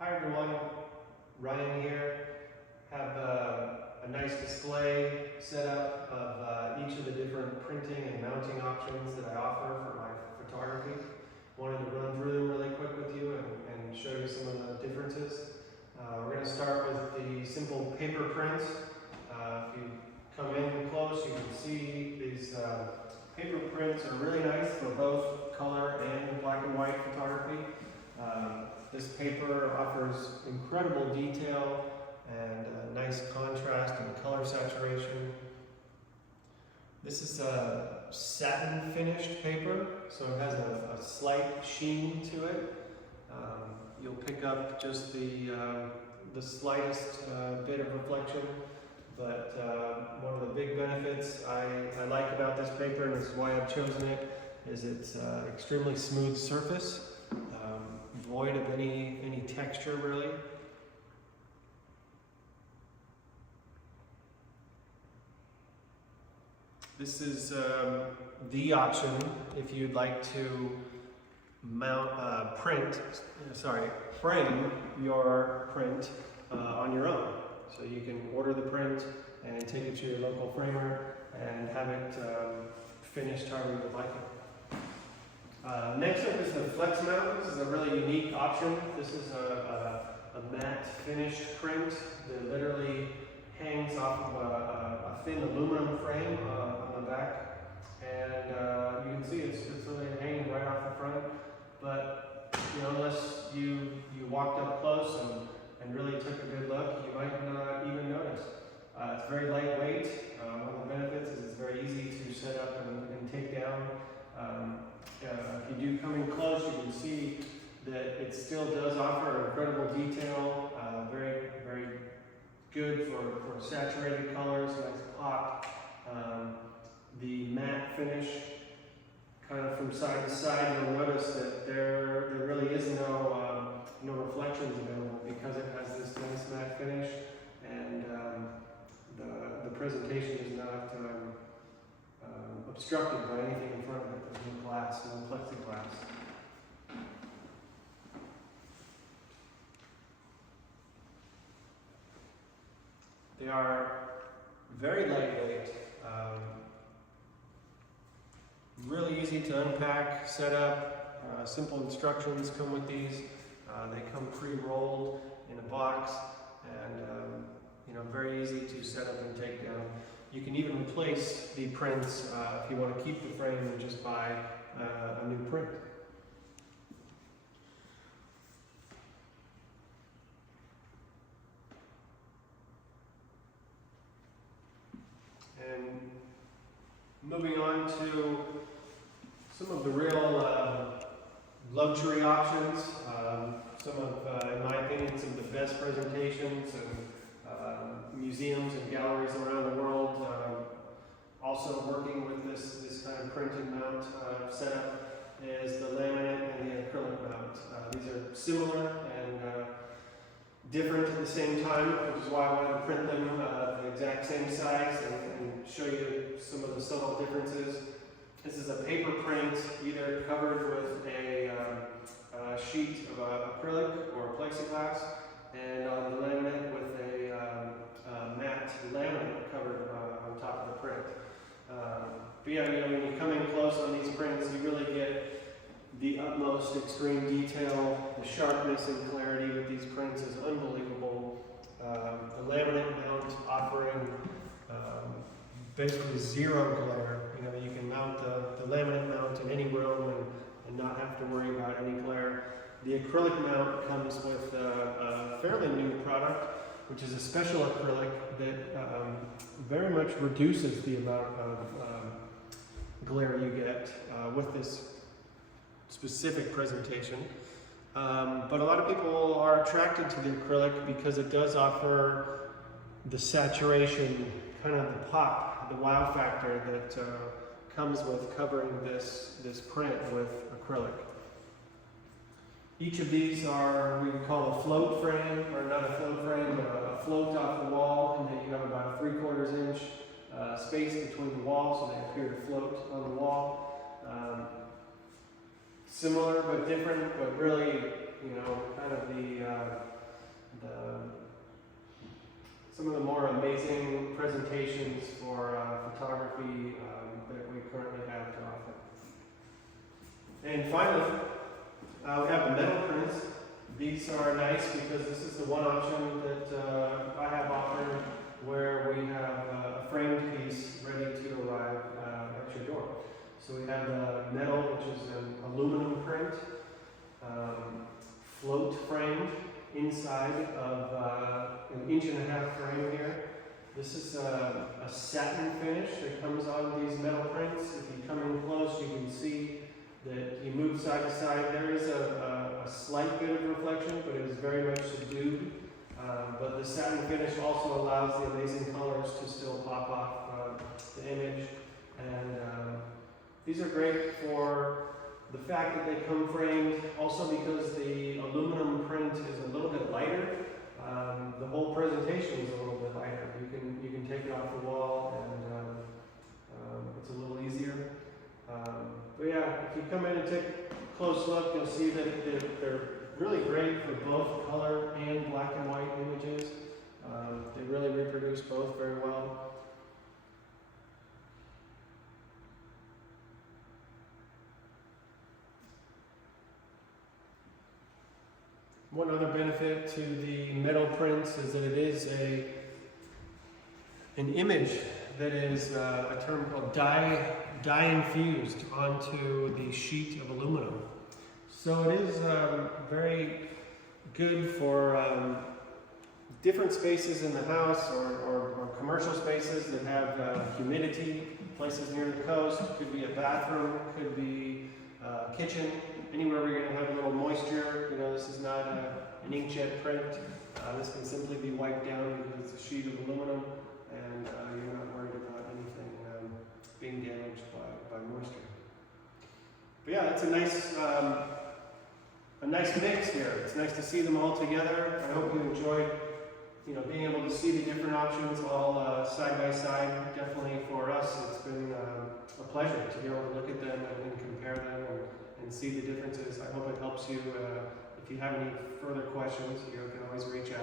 Hi everyone, Ryan here. Have a nice display set up of each of the different printing and mounting options that I offer for my photography. Wanted to run through them really quick with you and show you some of the differences. We're going to start with the simple paper prints. If you come in close, you can see these paper prints are really nice for both color and black and white photography. This paper offers incredible detail and nice contrast and color saturation. This is a satin finished paper, so it has a slight sheen to it. You'll pick up just the slightest bit of reflection, but one of the big benefits I like about this paper, and this is why I've chosen it, is it's extremely smooth surface. Void of any texture really. This is the option if you'd like to frame your print on your own. So you can order the print and take it to your local framer and have it finished however you would like it. Next up is the flex mount. This is a really unique option. This is a matte finished print that literally hangs off of a thin aluminum frame on the back, and you can see it's really hanging right off the front. But unless you walked up close and really took a good look, you might not even notice. It's very lightweight. One of the benefits is it's very easy to set up and take down. If you do come in close, you can see that it still does offer incredible detail, very, very good for saturated colors, nice pop. The matte finish, kind of from side to side, you'll notice that there really is no reflections available because it has this nice matte finish, and the presentation is not obstructed by anything in front of it. There's no glass, no plexiglass. They are very lightweight, really easy to unpack, set up. Simple instructions come with these. They come pre-rolled in a box, and very easy to set up and take down. You can even replace the prints if you want to keep the frame and just buy a new print. And moving on to some of the real luxury options, some of, in my opinion, some of the best presentations and museums and galleries around the world. Also working with this kind of print and mount setup is the laminate and the acrylic mount. These are similar and different at the same time, which is why I wanted to print them the exact same size and show you some of the subtle differences. This is a paper print, either covered with a sheet of acrylic or plexiglass, and on the laminate with a matte laminate covered on top of the print. But yeah, when you come in close on these prints, you really get the utmost extreme detail. The sharpness and clarity with these prints is unbelievable. The laminate mount offering basically zero glare. You can mount the laminate mount in any room and not have to worry about any glare. The acrylic mount comes with a fairly new product, which is a special acrylic that very much reduces the amount of glare you get with this specific presentation. But a lot of people are attracted to the acrylic because it does offer the saturation, kind of the pop, the wow factor that comes with covering this print with acrylic. Each of these are, we call a float frame, or not a float frame, but a float off the wall, and then you have about a 3/4 inch space between the walls, so they appear to float on the wall. Similar but different, but really, kind of the some of the more amazing presentations for photography that we currently have to offer. And finally, we have the metal prints. These are nice because this is the one option that I have offered where we have a framed piece ready to arrive at your door. So we have the metal, which is an aluminum print, float framed inside of an 1.5 inch frame here. This is a satin finish that comes on these metal prints. If you come in close, you can see that you move side to side. There is a slight bit of reflection, but it is very much subdued. But the satin finish also allows the amazing colors to still pop off the image. And these are great for the fact that they come framed, also because the aluminum print is a little bit lighter. The whole presentation is a little bit lighter. You can take it off the wall, and it's a little easier. But yeah, if you come in and take a close look, you'll see that they're really great for both color and black and white images. They really reproduce both very well. One other benefit to the metal prints is that it is an image that is a term called dye infused onto the sheet of aluminum. So it is very good for different spaces in the house or commercial spaces that have humidity, places near the coast. It could be a bathroom, could be a kitchen, anywhere where you're going to have a little moisture. You know, this is not an inkjet print. This can simply be wiped down because it's a sheet of aluminum, and you're not worried about anything being damaged by moisture. But yeah, it's a nice mix here. It's nice to see them all together. I hope you enjoyed, being able to see the different options all side by side. Definitely for us, it's been a pleasure to be able to look at them and compare them and see the differences. I hope it helps you. If you have any further questions, you can always reach out.